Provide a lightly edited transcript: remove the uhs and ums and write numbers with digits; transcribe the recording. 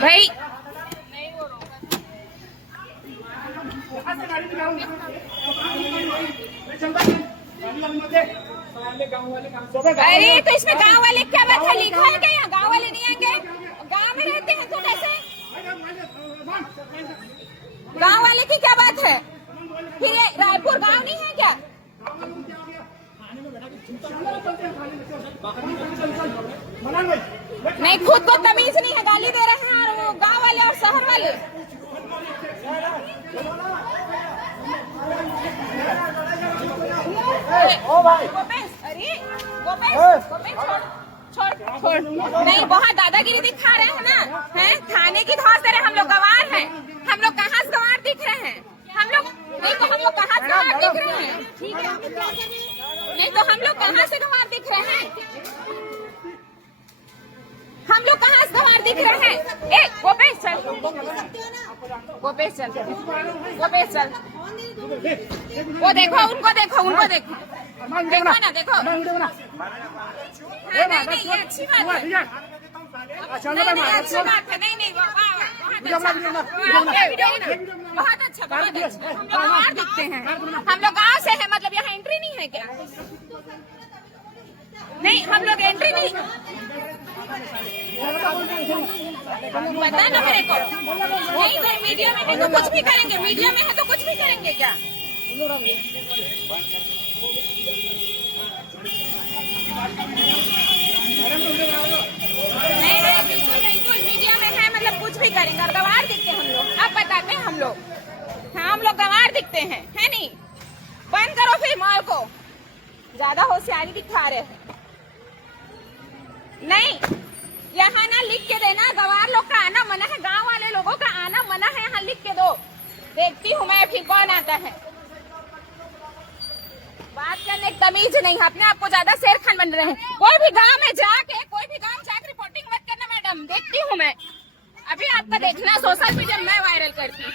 भाई अरे तो इसमें गांव वाले क्या बात है? लिखा है क्या यहाँ गांव वाले नहीं आएंगे? गांव में रहते हैं तो कैसे? गांव वाले की क्या बात है? फिर ये रायपुर गांव नहीं है क्या? नहीं, खुद को तमीज नहीं है, गाली दे रहे हैं और वो गांव वाले और शहर वाले। छोड़ नहीं, बहुत दादागिरी दिखा रहे हैं ना, हैं? थाने की धौस दे रहे हैं। हम लोग गवार हैं, हम लोग कहाँ से गवार दिख रहे हैं? हम लोग नहीं तो हम लोग कहाँ से गवार दिख रहे हैं? ठीक है, नहीं तो हम लोग कहाँ से गवार दिख रहे हैं? हम लोग कहाँ से गवार दिख रहे हैं? ए गोपेश चल, गोपेश चल, गोपेश चल। वो देखो, उनको देखो, उनको देखो, देखो ना, देखो। नहीं, ये अच्छी बात है। नहीं, अच्छी बात है। नहीं, बहुत अच्छा, बहुत अच्छा। हम लोग गाँव दिखते हैं, हम लोग गाँव से हैं, मतलब यहाँ एंट्री नहीं है क्या? नहीं, हम लोग एंट्री नहीं, पता ना मेरे को। नहीं तो मीडिया में तो कुछ भी करेंगे, मीडिया में है तो कुछ भी करेंगे क्या? नहीं, बिल्कुल मीडिया में है, मतलब कुछ भी करेंगे और गवार दिखते हैं हम लोग। अब बताते हैं हम लोग, हाँ हम लोग गवार दिखते हैं, है नहीं? बंद करो फिर मॉल को, ज्यादा होशियारी दिखा रहे हैं। नहीं, यहाँ ना लिख के देना, गवार लोग का आना मना है, गांव वाले लोगों का आना मना है, यहाँ लिख के दो। देखती हूँ मैं फिर कौन आता है। बात करने की तमीज नहीं, अपने आप को ज्यादा शेर खान बन रहे हैं। कोई भी गांव में जाके रिपोर्टिंग मत करना मैडम, देखती हूँ मैं। अभी आपका देखना सोशल मीडिया में वायरल करती हूँ।